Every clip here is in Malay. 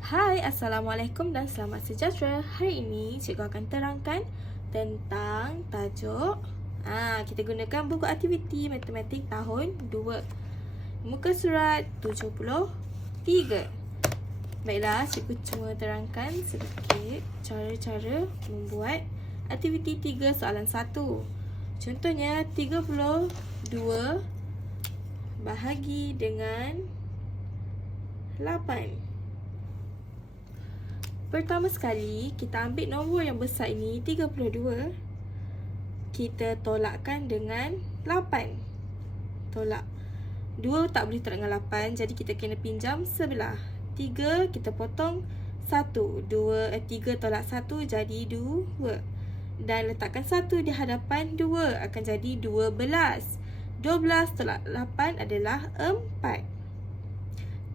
Hai, Assalamualaikum dan selamat sejahtera. Hari ini cikgu akan terangkan tentang tajuk kita gunakan buku aktiviti matematik tahun 2, muka surat 73. Baiklah, cikgu cuma terangkan sedikit cara-cara membuat aktiviti 3 soalan 1. Contohnya 32 bahagi dengan 8. Pertama sekali, kita ambil nombor yang besar ini, 32. Kita tolakkan dengan 8. Tolak. 2 tak boleh tolak dengan 8, jadi kita kena pinjam sebelah. 3 kita potong 1. 3 tolak 1 jadi 2. Dan letakkan 1 di hadapan 2 akan jadi 12. 12 tolak 8 adalah 4.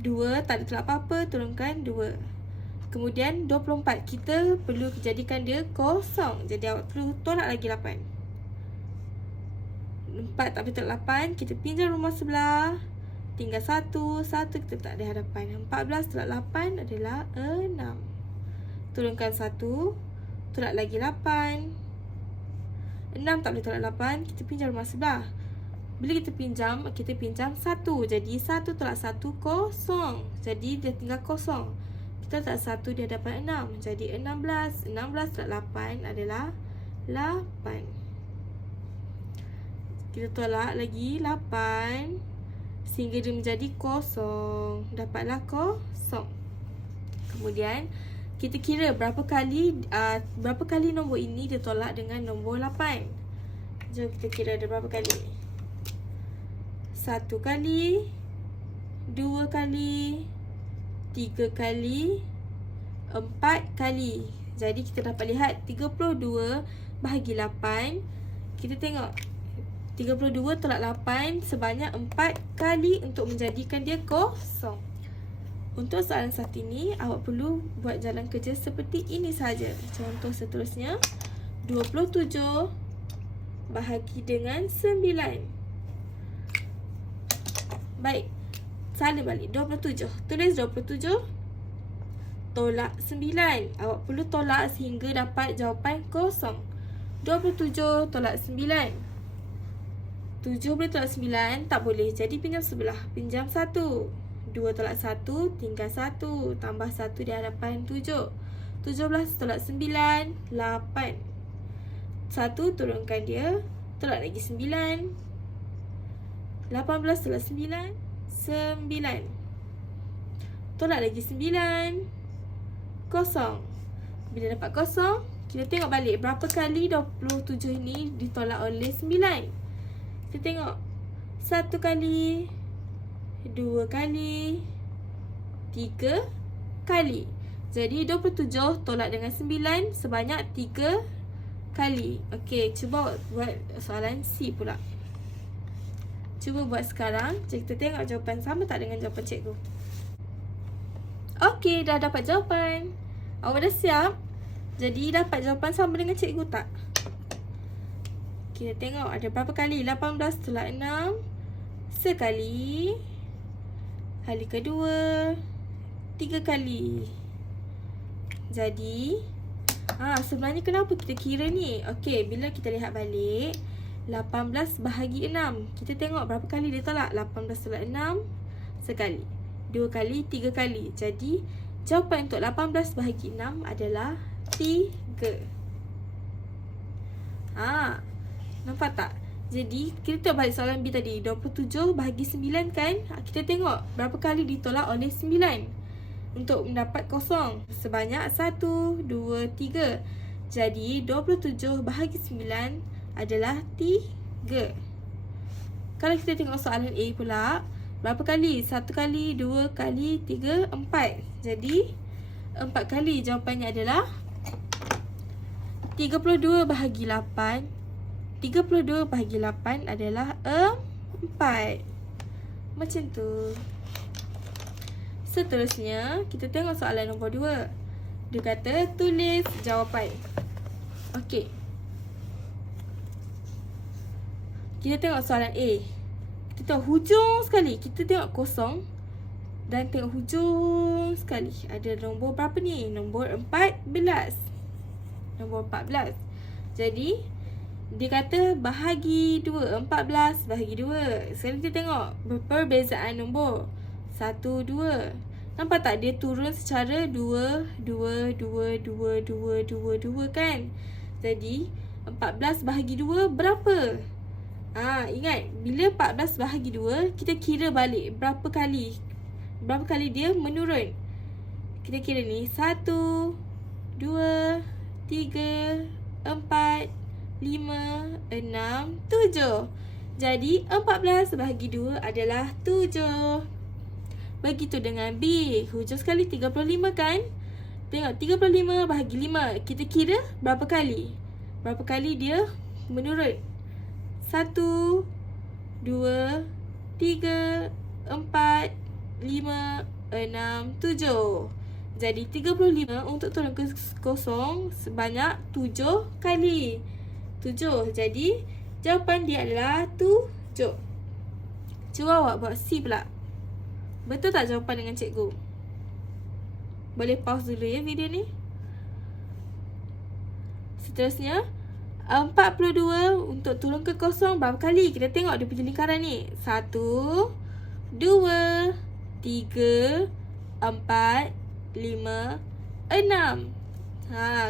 2 tak ada tolak apa-apa, turunkan 2. Kemudian 24 kita perlu jadikan dia kosong. Jadi awak perlu tolak lagi 8. 4 tak boleh tolak 8, kita pinjam rumah sebelah. Tinggal 1 kita tak ada hadapan. 14 tolak 8 adalah 6. Turunkan 1, tolak lagi 8. 6 tak boleh tolak 8, kita pinjam rumah sebelah. Bila kita pinjam 1. Jadi 1 tolak 1 kosong. Jadi dia tinggal kosong. Kita letak 1 di hadapan 6. Jadi 16. 16 tolak 8 adalah 8. Kita tolak lagi 8 sehingga dia menjadi kosong. Dapatlah kosong. Kemudian kita kira berapa kali nombor ini ditolak dengan nombor 8. Jom kita kira ada berapa kali. 1 kali, 2 kali, 3 kali, 4 kali. Jadi kita dapat lihat 32 bahagi 8. Kita tengok 32 tolak 8 sebanyak 4 kali untuk menjadikan dia kosong. Untuk soalan satu ini, awak perlu buat jalan kerja seperti ini saja. Contoh seterusnya, 27 bahagi dengan 9. Baik, salin balik 27. Tulis 27 tolak 9. Awak perlu tolak sehingga dapat jawapan kosong. 27 tolak 9. 7 boleh tolak 9? Tak boleh. Jadi pinjam sebelah. Pinjam 1. 2 tolak 1, tinggal 1. Tambah 1 di hadapan 7. 17 tolak 9, 8. 1 turunkan dia. Tolak lagi 9. 18 tolak 9, 9. Tolak lagi 9. Kosong. Bila dapat kosong, kita tengok balik berapa kali 27 ini ditolak oleh 9. Kita tengok 1 kali, 2 kali, 3 kali. Jadi 27 tolak dengan 9 sebanyak 3 kali. Okey, cuba buat soalan C pula. Cuba buat sekarang. Kita tengok jawapan sama tak dengan jawapan cikgu. Okey, dah dapat jawapan. Awak dah siap? Jadi dapat jawapan sama dengan cikgu tak? Kita tengok ada berapa kali. 18 tolak 6 sekali. Kali kedua 3 kali. Jadi sebenarnya kenapa kita kira ni? Okey, bila kita lihat balik 18 bahagi 6, kita tengok berapa kali dia tolak. 18 tolak 6 sekali, 2 kali, 3 kali. Jadi jawapan untuk 18 bahagi 6 adalah 3. Nampak tak? Jadi kita tengok balik soalan B tadi. 27 bahagi 9 kan? Kita tengok berapa kali ditolak oleh 9 untuk mendapat kosong. Sebanyak 1, 2, 3. Jadi 27 bahagi 9 adalah 3. Kalau kita tengok soalan A pula, berapa kali? 1 kali, 2 kali, 3, 4. Jadi 4 kali. Jawapannya adalah 32 bahagi 8. 32 bahagi 8 adalah 4. Macam tu. Seterusnya, kita tengok soalan nombor 2. Dia kata tulis jawapan. Okey. Kita tengok soalan A. Kita tengok hujung sekali. Kita tengok kosong. Dan tengok hujung sekali. Ada nombor berapa ni? Nombor 14. Nombor 14. Jadi dia kata bahagi 2. 14 bahagi 2. Sekarang kita tengok perbezaan nombor 1, 2. Nampak tak dia turun secara 2, 2, 2, 2, 2, 2, 2 kan? Jadi 14 bahagi 2 berapa? Ingat, bila 14 bahagi 2, kita kira balik berapa kali dia menurun. Kita kira ni 1, 2, 3, 4, 5, 6, 7. Jadi 14 bahagi 2 adalah 7. Begitu dengan B. Hujung sekali 35 kan? Tengok 35 bahagi 5. Kita kira berapa kali? Berapa kali dia menurun? 1, 2, 3, 4, 5, 6, 7. Jadi 35 untuk turun ke kosong sebanyak 7 kali. 7. Jadi jawapan dia adalah 7. Cuba awak buat C pula. Betul tak jawapan dengan cikgu? Boleh pause dulu ya video ni. Seterusnya 42 untuk turun ke kosong berapa kali? Kita tengok dia punya lingkaran ni. 1, 2, 3, 4, 5, 6.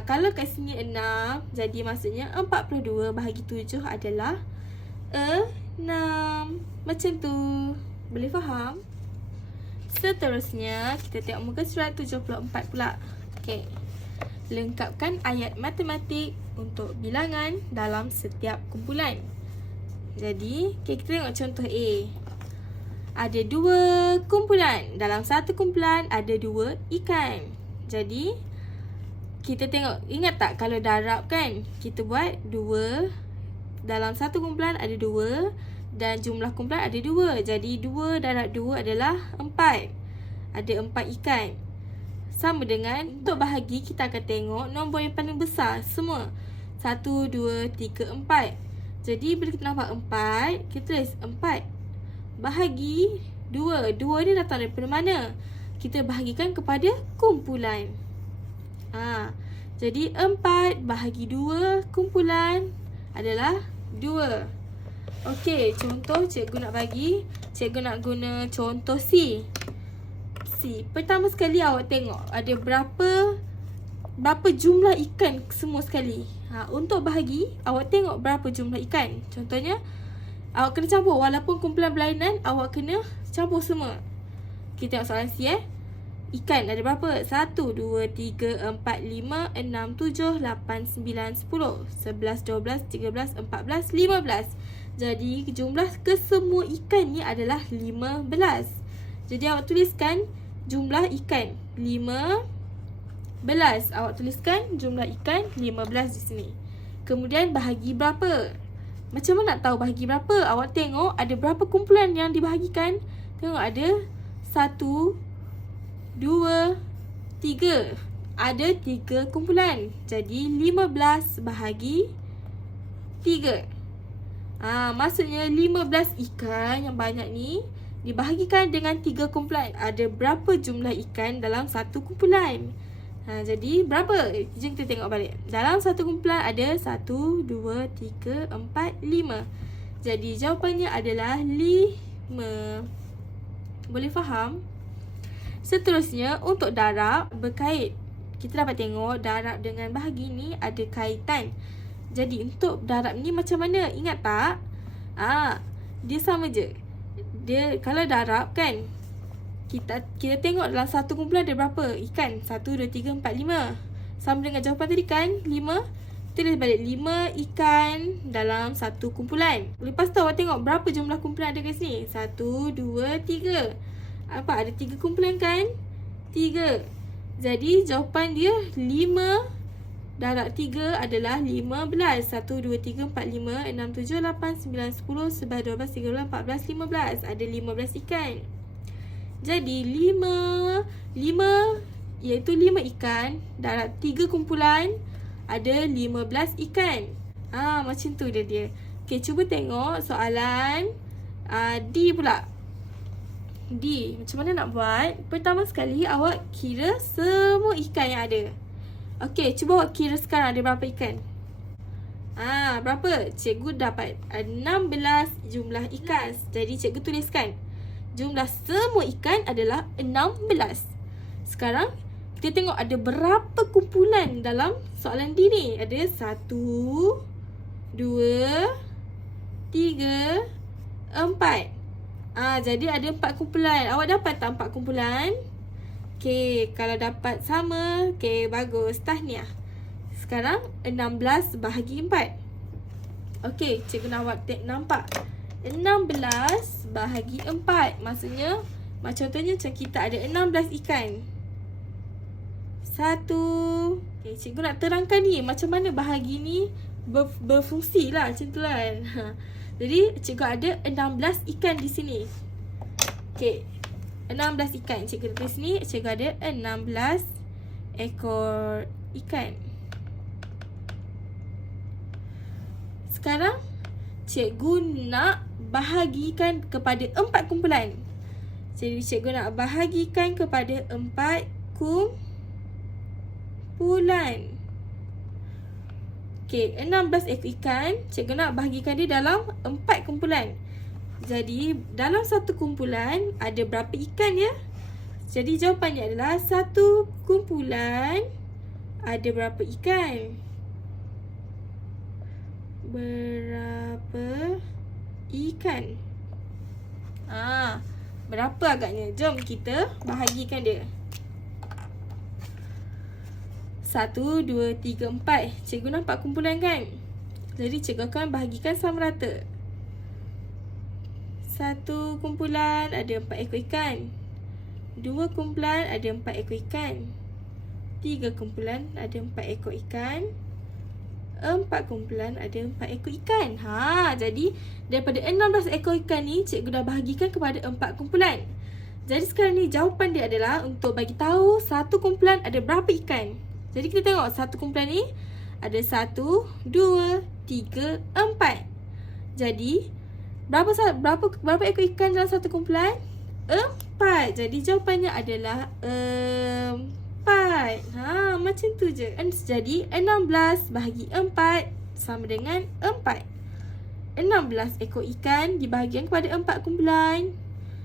Kalau kat sini 6, jadi maksudnya 42 bahagi 7 adalah 6. Macam tu. Boleh faham? Seterusnya, kita tengok muka surat 74 pula. Okey. Lengkapkan ayat matematik untuk bilangan dalam setiap kumpulan. Jadi, kita tengok contoh A. Ada 2 kumpulan. Dalam satu kumpulan ada 2 ikan. Jadi, kita tengok. Ingat tak kalau darab kan? Kita buat 2. Dalam satu kumpulan ada 2. Dan jumlah kumpulan ada 2. Jadi 2 darab 2 adalah 4. Ada 4 ikan. Sama dengan untuk bahagi, kita akan tengok nombor yang paling besar semua. 1, 2, 3, 4. Jadi bila kita nampak 4, kita tulis 4 bahagi 2. 2 ni datang daripada mana? Kita bahagikan kepada kumpulan. Jadi 4 bahagi 2 kumpulan adalah 2. Okey, contoh cikgu nak bagi. Cikgu nak guna contoh C. Pertama sekali awak tengok ada berapa jumlah ikan semua sekali. Untuk bahagi, awak tengok berapa jumlah ikan. Contohnya, awak kena campur. Walaupun kumpulan berlainan, awak kena campur semua. Kita tengok soalan C. Ikan ada berapa? 1, 2, 3, 4, 5, 6, 7, 8, 9, 10, 11, 12, 13, 14, 15. Jadi jumlah kesemua ikan ni adalah 15. Jadi awak tuliskan jumlah ikan 15. Awak tuliskan jumlah ikan 15 di sini. Kemudian bahagi berapa? Macam mana nak tahu bahagi berapa? Awak tengok ada berapa kumpulan yang dibahagikan. Tengok ada 1, 2, 3. Ada 3 kumpulan. Jadi 15 bahagi 3. Maksudnya 15 ikan yang banyak ni dibahagikan dengan 3 kumpulan. Ada berapa jumlah ikan dalam satu kumpulan? Jadi berapa? Jom kita tengok balik. Dalam satu kumpulan ada 1, 2, 3, 4, 5. Jadi jawapannya adalah 5. Boleh faham? Seterusnya untuk darab berkait. Kita dapat tengok darab dengan bahagi ni ada kaitan. Jadi untuk darab ni macam mana? Ingat tak? Dia sama je. Dia kalau darab kan, kita tengok dalam satu kumpulan ada berapa ikan? 1, 2, 3, 4, 5. Sama dengan jawapan tadi kan? 5. Tulis balik 5 ikan dalam satu kumpulan. Lepas tu awak tengok berapa jumlah kumpulan ada kat sini? 1, 2, 3. Apa? Ada 3 kumpulan kan? 3. Jadi jawapan dia 5 darab 3 adalah 15. 1, 2, 3, 4, 5, 6, 7, 8, 9, 10, 11, 12, 13, 14, 15. Ada 15 ikan. Jadi 5 iaitu 5 ikan darab 3 kumpulan ada 15 ikan. Macam tu dia. Okey, cuba tengok soalan D pula. D. Macam mana nak buat? Pertama sekali awak kira semua ikan yang ada. Okey, cuba awak kira sekarang ada berapa ikan? Berapa? Cikgu dapat 16 jumlah ikan. Jadi cikgu tuliskan jumlah semua ikan adalah 16. Sekarang kita tengok ada berapa kumpulan dalam soalan D ni. Ada 1, 2, 3, 4. Jadi ada 4 kumpulan. Awak dapat tak 4 kumpulan? Okey, kalau dapat sama, okey, bagus. Tahniah. Sekarang 16 bahagi 4. Okey, cikgu nak awak nampak. 16 bahagi 4. Maksudnya, contohnya macam kita ada 16 ikan. 1. Okay, cikgu nak terangkan ni macam mana bahagi ni berfungsi lah macam tu kan. Jadi cikgu ada 16 ikan di sini. Okay, 16 ikan. Cikgu tulis ni, cikgu ada 16 ekor ikan. Sekarang cikgu nak bahagikan kepada 4 kumpulan. Jadi cikgu nak bahagikan kepada 4 kumpulan. Okey, 16 ekor ikan, cikgu nak bahagikan dia dalam 4 kumpulan. Jadi dalam satu kumpulan ada berapa ikan ya? Jadi jawapannya adalah satu kumpulan ada berapa ikan? Berapa ikan? Berapa agaknya? Jom kita bahagikan dia. 1, 2, 3, 4. Cikgu nampak kumpulan kan? Jadi cikgu akan bahagikan sama rata. Satu kumpulan ada 4 ekor ikan. 2 kumpulan ada 4 ekor ikan. 3 kumpulan ada 4 ekor ikan. 4 kumpulan ada 4 ekor ikan. Jadi daripada 16 ekor ikan ni cikgu dah bahagikan kepada 4 kumpulan. Jadi sekarang ni jawapan dia adalah untuk bagi tahu satu kumpulan ada berapa ikan. Jadi kita tengok satu kumpulan ni ada 1, 2, 3, 4. Jadi berapa ekor ikan dalam satu kumpulan? 4. Jadi jawapannya adalah 4. Macam tu je. Jadi 16 bahagi 4 sama dengan 4. 16 ekor ikan dibahagikan kepada 4 kumpulan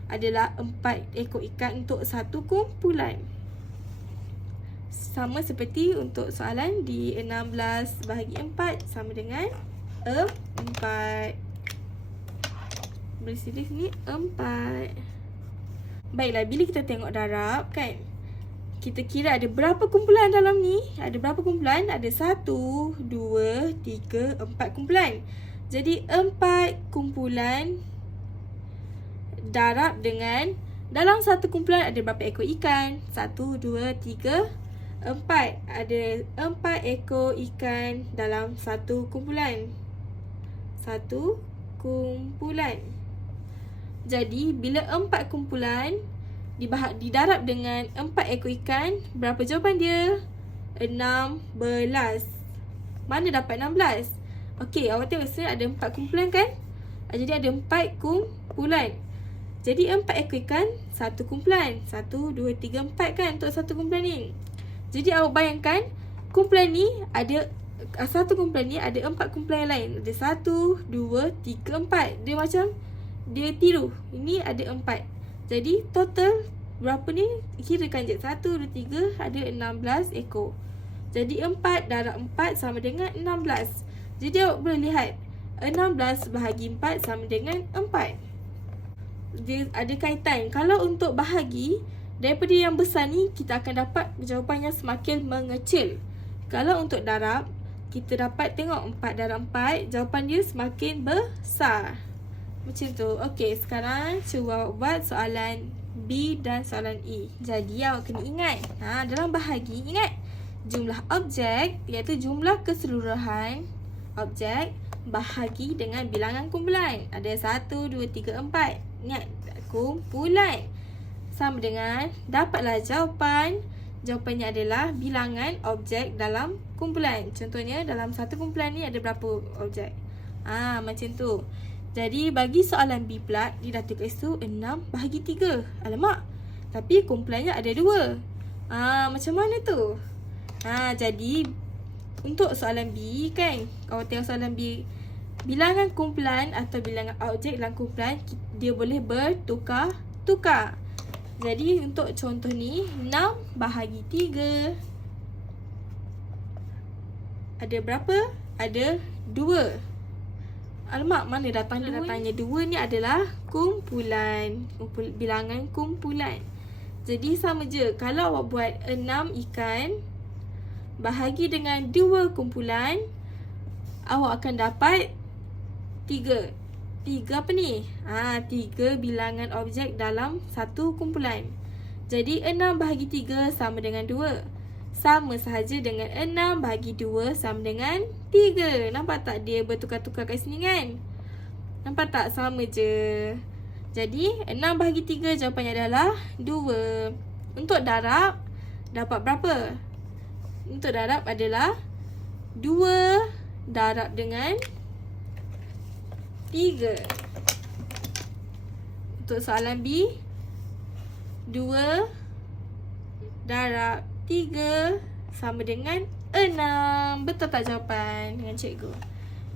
adalah 4 ekor ikan untuk satu kumpulan. Sama seperti untuk soalan di 16 bahagi 4 sama dengan 4. Berselisih sini 4. Baiklah, bila kita tengok darab kan, kita kira ada berapa kumpulan dalam ni? Ada berapa kumpulan? Ada 1, 2, 3, 4 kumpulan. Jadi 4 kumpulan darab dengan dalam satu kumpulan ada berapa ekor ikan? 1, 2, 3, 4. Ada 4 ekor ikan dalam satu kumpulan. Satu kumpulan. Jadi bila 4 kumpulan didarab dengan 4 ekor ikan, berapa jawapan dia? 16. Mana dapat 16? Okey, awak tengok sini ada 4 kumpulan kan? Jadi ada 4 kumpulan. Jadi 4 ekor ikan, satu kumpulan. 1, 2, 3, 4 kan untuk satu kumpulan ni. Jadi awak bayangkan kumpulan ni ada satu kumpulan ni ada 4 kumpulan yang lain. Ada 1, 2, 3, 4. Dia macam dia tiru. Ini ada 4. Jadi total berapa ni? Kirakan je. 1, 2, 3 ada 16 ekor. Jadi 4 darab 4 sama dengan 16. Jadi awak boleh lihat 16 bahagi 4 sama dengan 4. Dia ada kaitan. Kalau untuk bahagi, daripada yang besar ni kita akan dapat jawapan yang semakin mengecil. Kalau untuk darab, kita dapat tengok 4 darab 4, jawapan dia semakin besar. Macam tu. Okey, sekarang cuba awak buat soalan B dan soalan E. Jadi awak kena ingat, dalam bahagi ingat jumlah objek iaitu jumlah keseluruhan objek bahagi dengan bilangan kumpulan. Ada 1, 2, 3, 4. Ingat, kumpulan. Sama dengan dapatlah jawapan. Jawapannya adalah bilangan objek dalam kumpulan. Contohnya dalam satu kumpulan ni ada berapa objek? Macam tu. Jadi bagi soalan B pula, dia dah tulis tu 6 bahagi 3. Alamak, tapi kumpulannya ada 2. Macam mana tu? Jadi untuk soalan B kan, kalau tengok soalan B, bilangan kumpulan atau bilangan objek dalam kumpulan, dia boleh bertukar-tukar. Jadi untuk contoh ni, 6 bahagi 3. Ada berapa? Ada 2. Alamak, mana datangnya 2 ni adalah kumpulan. Bilangan kumpulan. Jadi sama je. Kalau awak buat 6 ikan bahagi dengan 2 kumpulan, awak akan dapat 3. 3 apa ni? 3 bilangan objek dalam satu kumpulan. Jadi 6 bahagi 3 sama dengan 2. Sama sahaja dengan 6 bahagi 2 sama dengan 3. Nampak tak dia bertukar-tukar kat sini kan? Nampak tak? Sama je. Jadi 6 bahagi 3 jawapannya adalah 2. Untuk darab, dapat berapa? Untuk darab adalah 2 darab dengan 3. Untuk soalan B, 2 darab 3 sama dengan 6. Betul tak jawapan dengan cikgu?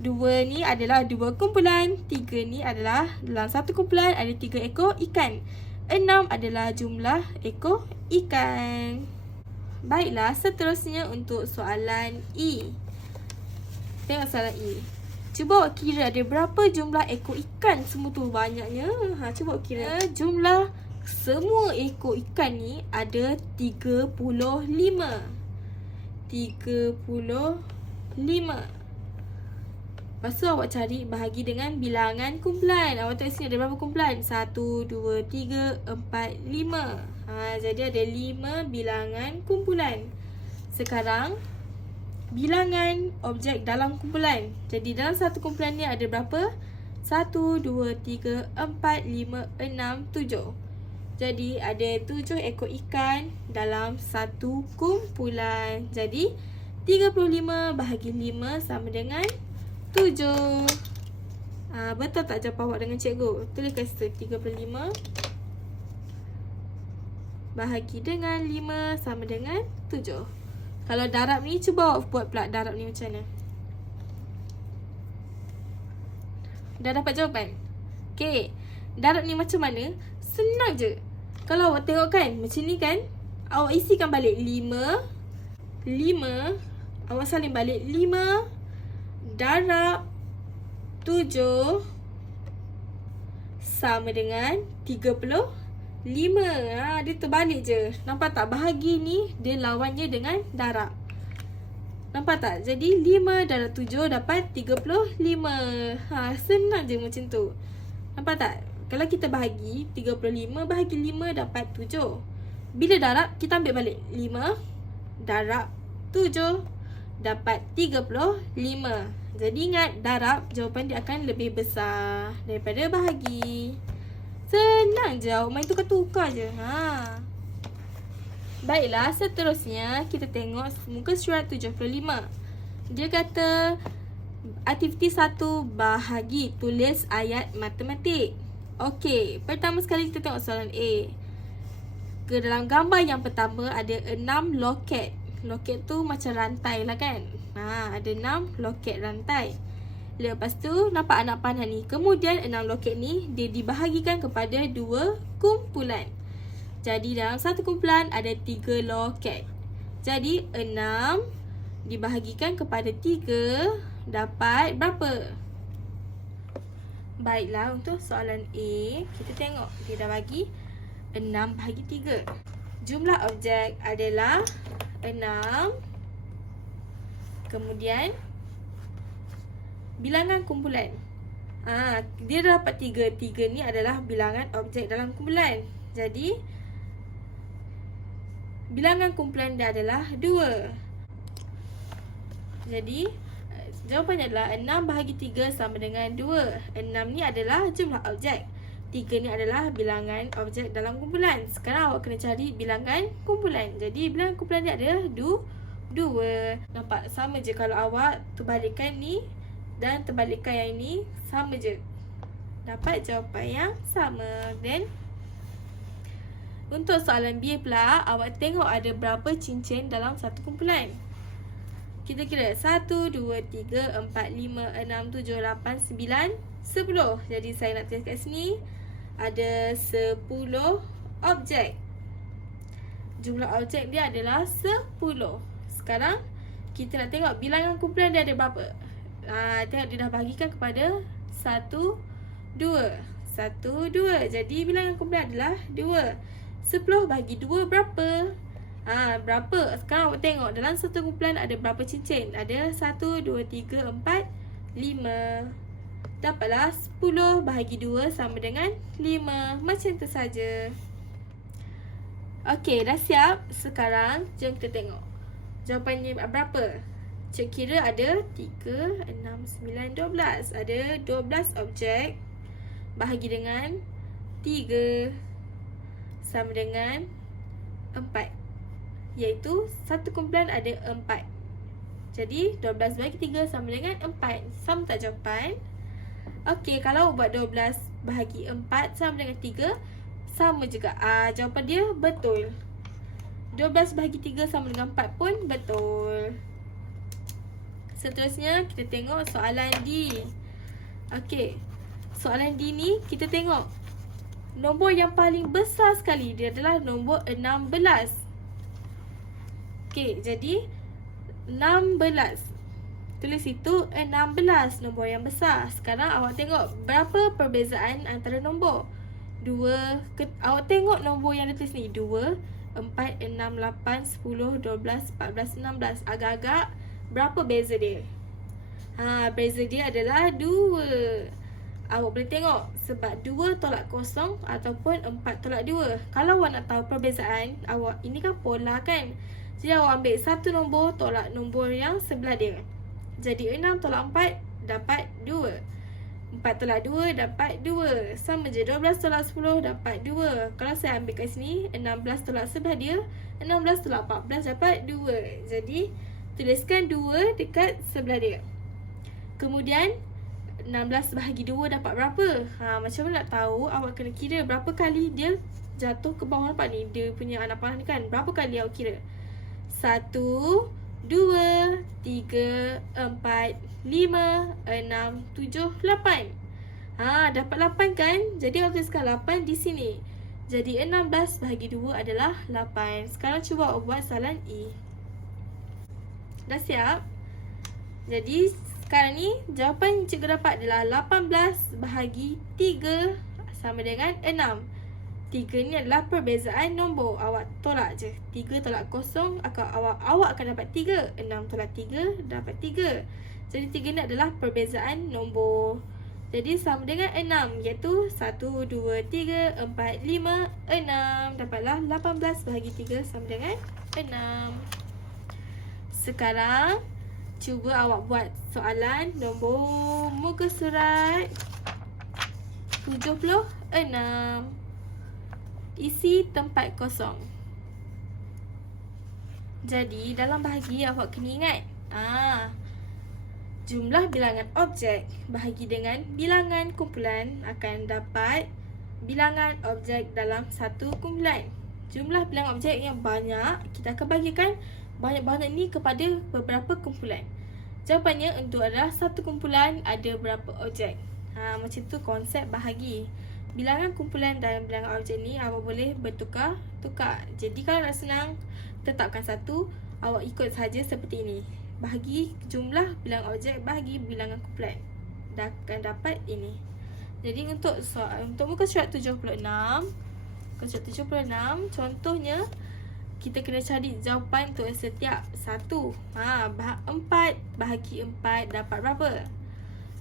2 ni adalah 2 kumpulan. 3 ni adalah dalam satu kumpulan ada 3 ekor ikan. 6 adalah jumlah ekor ikan. Baiklah, seterusnya untuk soalan E. Tengok soalan E. Cuba awak kira ada berapa jumlah ekor ikan. Semua tu banyaknya. Cuba awak kira jumlah semua ekor ikan ni ada 35. 35. Lepas tu awak cari bahagi dengan bilangan kumpulan. Awak tengok sini ada berapa kumpulan? 1, 2, 3, 4, 5. Jadi ada 5 bilangan kumpulan. Sekarang bilangan objek dalam kumpulan. Jadi dalam satu kumpulan ni ada berapa? 1, 2, 3, 4, 5, 6, 7. Jadi ada 7 ekor ikan dalam satu kumpulan. Jadi 35 bahagi 5 sama dengan 7. Betul tak jawapan awak dengan cikgu? Tulis kat situ 35 bahagi dengan 5 sama dengan 7. Kalau darab ni, cuba awak buat pula darab ni macam mana. Dah dapat jawapan? Okey, darab ni macam mana? Senang je. Kalau awak tengok kan, macam ni kan, awak isikan balik 5. Awak salin balik 5 darab 7 sama dengan 35. Dia terbalik je. Nampak tak? Bahagi ni dia lawannya dengan darab. Nampak tak? Jadi 5 darab 7 dapat 35. Senang je macam tu. Nampak tak? Kalau kita bahagi 35 bahagi 5 dapat 7. Bila darab, kita ambil balik 5 darab 7 dapat 35. Jadi ingat, darab jawapan dia akan lebih besar daripada bahagi. Senang je, awak main tukar-tukar je. Baiklah, seterusnya kita tengok muka surat 75. Dia kata aktiviti 1 bahagi tulis ayat matematik. Okey, pertama sekali kita tengok soalan A. Ke dalam gambar yang pertama ada 6 loket. Loket tu macam rantai lah kan. Ada 6 loket rantai. Lepas tu nampak anak panah ni. Kemudian 6 loket ni dia dibahagikan kepada 2 kumpulan. Jadi dalam satu kumpulan ada 3 loket. Jadi 6 dibahagikan kepada 3 dapat berapa? Baiklah, untuk soalan A, kita tengok dia dah bagi 6 bahagi 3. Jumlah objek adalah 6. Kemudian bilangan kumpulan. Dia dah dapat 3. 3 ni adalah bilangan objek dalam kumpulan. Jadi bilangan kumpulan dia adalah 2. Jadi jawapannya adalah 6 bahagi 3 sama dengan 2. 6 ni adalah jumlah objek. 3 ni adalah bilangan objek dalam kumpulan. Sekarang awak kena cari bilangan kumpulan. Jadi bilangan kumpulan dia adalah 2. Nampak? Sama je kalau awak terbalikkan ni dan terbalikkan yang ni. Sama je. dapat jawapan yang sama. Dan untuk soalan B pula, awak tengok ada berapa cincin dalam satu kumpulan. Kita kira 1, 2, 3, 4, 5, 6, 7, 8, 9, 10. Jadi saya nak tulis kat sini ada 10 objek. Jumlah objek dia adalah 10. Sekarang kita nak tengok bilangan kumpulan dia ada berapa. Tengok dia dah bahagikan kepada 1, 2. 1, 2. Jadi bilangan kumpulan adalah 2. 10 bagi 2 berapa? Berapa? Sekarang awak tengok dalam satu kumpulan ada berapa cincin? Ada 1, 2, 3, 4, 5. Dapatlah 10 bahagi 2 sama dengan 5. Macam tu saja. Okey, dah siap? Sekarang jom kita tengok jawapannya berapa. Cik kira ada 3, 6, 9, 12. Ada 12 objek bahagi dengan 3 sama dengan 4. Iaitu satu kumpulan ada 4. Jadi 12 bagi 3 sama dengan 4. Sama tak jawapan? Okey, kalau buat 12 bahagi 4 sama dengan 3, sama juga. Jawapan dia betul. 12 bahagi 3 sama dengan 4 pun betul. Seterusnya kita tengok soalan D. Okey, soalan D ni kita tengok nombor yang paling besar sekali dia adalah nombor 16. Okey, jadi 16. Tulis itu 16, nombor yang besar. Sekarang awak tengok berapa perbezaan antara nombor. Awak tengok nombor yang dia tulis ni. 2, 4, 6, 8, 10, 12, 14, 16. Agak-agak berapa beza dia? Beza dia adalah 2. Awak boleh tengok sebab 2 tolak kosong ataupun 4 tolak 2. Kalau awak nak tahu perbezaan, awak ini kan pola kan. Jadi awak ambil satu nombor tolak nombor yang sebelah dia. Jadi 6 tolak 4 dapat 2. 4 tolak 2 dapat 2. Sama je, 12 tolak 10 dapat 2. Kalau saya ambil kat sini 16 tolak sebelah dia, 16 tolak 14 dapat 2. Jadi tuliskan 2 dekat sebelah dia. Kemudian 16 bahagi 2 dapat berapa? Macam mana nak tahu? Awak kena kira berapa kali dia jatuh ke bawah. Nampak ni, dia punya anak panah ni kan. Berapa kali awak kira? 1, 2, 3, 4, 5, 6, 7, 8. Dapat 8 kan? Jadi awak tuliskan 8 di sini. Jadi 16 bahagi 2 adalah 8. Sekarang cuba awak buat soalan E. Dah siap? Jadi sekarang ni jawapan cikgu dapat adalah 18 bahagi 3 sama dengan 6. 3 ni adalah perbezaan nombor. Awak tolak je. 3 tolak kosong, awak akan dapat 3. 6 tolak 3 dapat 3. Jadi 3 ni adalah perbezaan nombor. Jadi sama dengan 6, iaitu 1, 2, 3, 4, 5, 6. Dapatlah 18 bahagi 3 sama dengan 6. Sekarang cuba awak buat soalan nombor muka surat 76. Isi tempat kosong. Jadi dalam bahagi awak kena ingat jumlah bilangan objek bahagi dengan bilangan kumpulan akan dapat bilangan objek dalam satu kumpulan. Jumlah bilangan objek yang banyak, kita akan bagikan banyak-banyak ni kepada beberapa kumpulan. Jawapannya untuk adalah satu kumpulan ada berapa objek. Macam tu konsep bahagi. Bilangan kumpulan dan bilangan objek ni awak boleh bertukar-tukar. Jadi kalau nak senang, tetapkan satu, awak ikut saja seperti ini. Bahagi jumlah bilangan objek bahagi bilangan kumpulan. Akan dapat ini. Jadi untuk muka surat 76, contohnya kita kena cari jawapan untuk setiap satu. 4 bahagi 4 dapat berapa?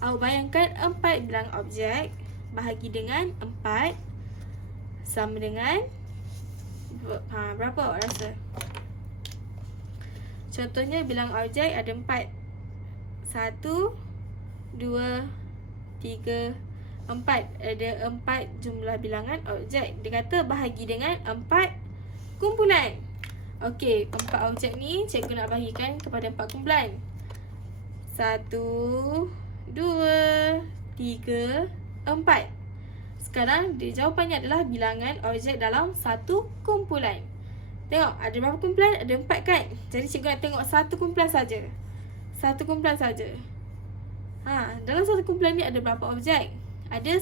Awak bayangkan 4 bilangan objek bahagi dengan 4 sama dengan berapa awak rasa? Contohnya bilangan objek ada 4. 1, 2, 3, 4. Ada 4 jumlah bilangan objek. Dia kata bahagi dengan 4 kumpulan. Okey, 4 objek ni cikgu nak bahagikan kepada 4 kumpulan. 1, 2, 3, 4. Sekarang jawapannya adalah bilangan objek dalam satu kumpulan. Tengok, ada berapa kumpulan? Ada 4 kan? Jadi cikgu nak tengok satu kumpulan saja. Satu kumpulan saja. Dalam satu kumpulan ni ada berapa objek? Ada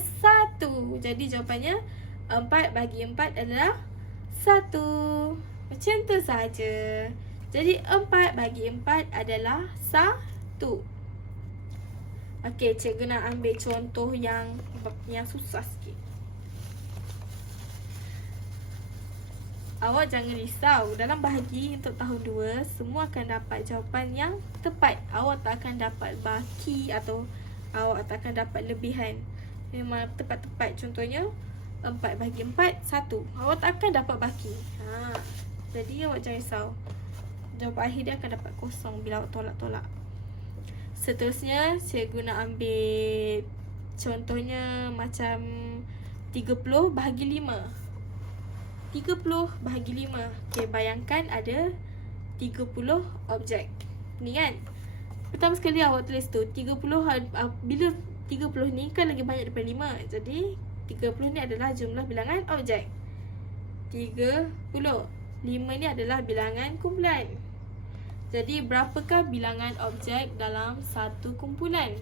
1. Jadi jawapannya 4 bagi 4 adalah 1. Macam tu saja. Jadi 4 bagi 4 adalah 1. Okey, cikgu nak ambil contoh yang susah sikit. Awak jangan risau. Dalam bahagi untuk tahun 2, semua akan dapat jawapan yang tepat. Awak tak akan dapat baki atau awak tak akan dapat lebihan. Memang tepat-tepat. Contohnya 4 bagi 4, 1. Awak tak akan dapat baki. Jadi awak jangan risau. Jawapan akhir dia akan dapat kosong bila awak tolak-tolak. Seterusnya, cikgu nak ambil contohnya macam 30 bahagi 5. 30 bahagi 5. Okay, bayangkan ada 30 objek. Ni kan? Pertama sekali awak tulis tu 30, bila 30 ni kan lagi banyak daripada 5. Jadi 30 ni adalah jumlah bilangan objek. 30. 5 ni adalah bilangan kumpulan. Jadi berapakah bilangan objek dalam satu kumpulan?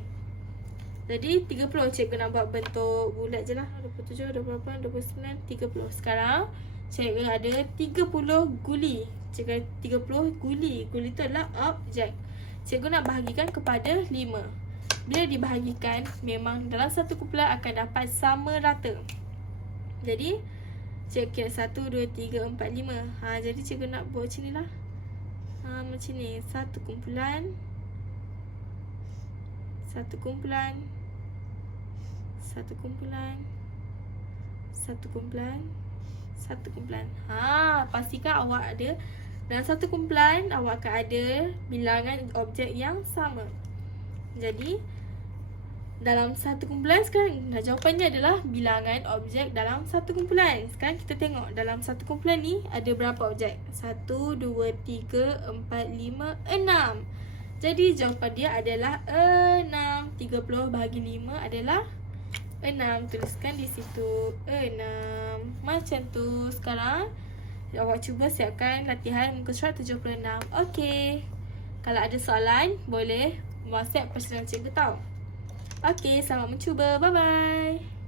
Jadi 30. Cikgu nak buat bentuk bulat je lah. 27, 28, 29, 30. Sekarang cikgu ada 30 guli. Cikgu ada 30 guli. Guli tu adalah objek. Cikgu nak bahagikan kepada 5. Bila dibahagikan, memang dalam satu kumpulan akan dapat sama rata. Jadi cikgu kira 1, 2, 3, 4, 5. Jadi cikgu nak buat macam ni lah. Macam ni. Satu kumpulan. Satu kumpulan. Satu kumpulan. Satu kumpulan. Satu kumpulan. Pastikan awak ada. Dalam satu kumpulan, awak akan ada bilangan objek yang sama. Jadi dalam satu kumpulan sekarang jawapannya adalah bilangan objek dalam satu kumpulan. Sekarang kita tengok dalam satu kumpulan ni ada berapa objek? 1, 2, 3, 4, 5, 6. Jadi jawapan dia adalah 6. 30 bahagi 5 adalah 6. Tuliskan di situ 6. Macam tu. Sekarang awak cuba siapkan latihan muka surat 76. Okey. Kalau ada soalan boleh WhatsApp personal cikgu tahu. Okey, selamat mencuba. Bye-bye.